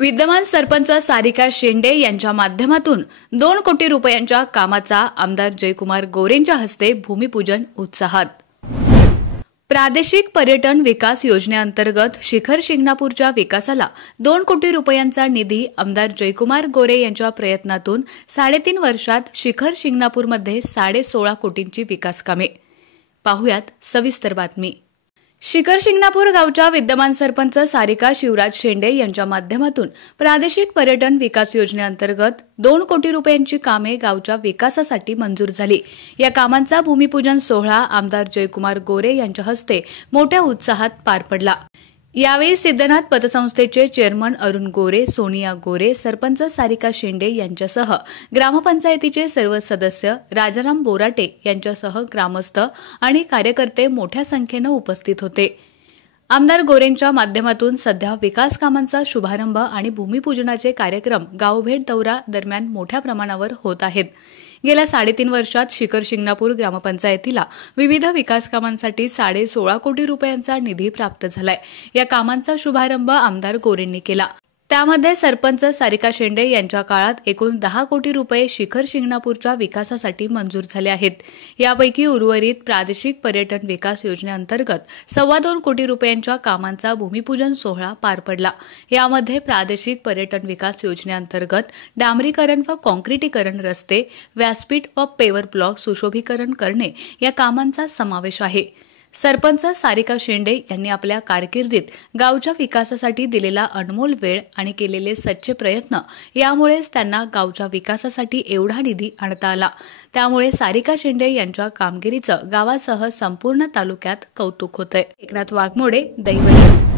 विद्यमान सरपंच सारिका शेंडे यांच्या माध्यमातून 2 कोटी रुपयांच्या कामाचा आमदार जयकुमार गोरेंच्या हस्ते भूमिपूजन उत्साहात। प्रादेशिक पर्यटन विकास योजनेअंतर्गत शिखर शिंगणापूरच्या विकासाला 2 कोटी रुपयांचा निधी आमदार जयकुमार गोरे यांच्या प्रयत्नातून 3.5 वर्षात शिखर शिंगणापूरमध्ये 16.5 कोटींची विकास कामे। पाहुयात सविस्तर बातमी। शिखर शिंगणापूर गावच्या विद्यमान सरपंच सारिका शिवराज शेंडे यांच्या माध्यमातून प्रादेशिक पर्यटन विकास योजनेअंतर्गत 2 कोटी रुपयांची कामे गावच्या विकासासाठी मंजूर झाली। या कामांचा भूमिपूजन सोहळा आमदार जयकुमार गोरे यांच्या हस्ते मोठ्या उत्साहात पार पडला। यावेळी सिद्धनाथ पतसंस्थेचे चेअरमन अरुण गोरे, सोनिया गोरे, सरपंच सारिका शेंडे यांच्यासह ग्रामपंचायतीचे सर्व सदस्य, राजाराम बोराटे यांच्यासह ग्रामस्थ आणि कार्यकर्ते मोठ्या संख्येने उपस्थित होते। आमदार गोरेंच्या माध्यमातून सध्या विकास कामांचा शुभारंभ आणि भूमिपूजनाचे कार्यक्रम गावभेट दौरा दरम्यान मोठ्या प्रमाणावर होत आहेत। गेल्या 3.5 वर्षात शिखर शिंगणापूर ग्रामपंचायतीला विविध विकास कामांसाठी 16.5 कोटी रुपयांचा निधी प्राप्त झालाय। या कामांचा शुभारंभ आमदार गोरेंनी केला। त्यामध्ये सरपंच सारिका शेंडे यांच्या काळात एकूण 10 कोटी रुपये शिखर शिंगणापूरच्या विकासासाठी मंजूर झाले आहेत। यापैकी उर्वरित प्रादेशिक पर्यटन विकास योजनेअंतर्गत 2.25 कोटी रुपयांच्या कामांचा भूमिपूजन सोहळा पार पडला। यामध्ये प्रादेशिक पर्यटन विकास योजनेअंतर्गत डांबरीकरण व काँक्रिटीकरण रस्ते, व्यासपीठ व पेवर ब्लॉक सुशोभीकरण करणे या कामांचा समावेश आहे। सरपंच सारिका शेंडे यांनी आपल्या कारकिर्दीत गावच्या विकासासाठी दिलेला अनमोल वेळ आणि केलेले सच्चे प्रयत्न यामुळेच त्यांना गावच्या विकासासाठी एवढा निधी आणता आला। त्यामुळे सारिका शेंडे यांच्या कामगिरीचं गावासह संपूर्ण तालुक्यात कौतुक होतंय। एकनाथ वाघमोडे, दैवत।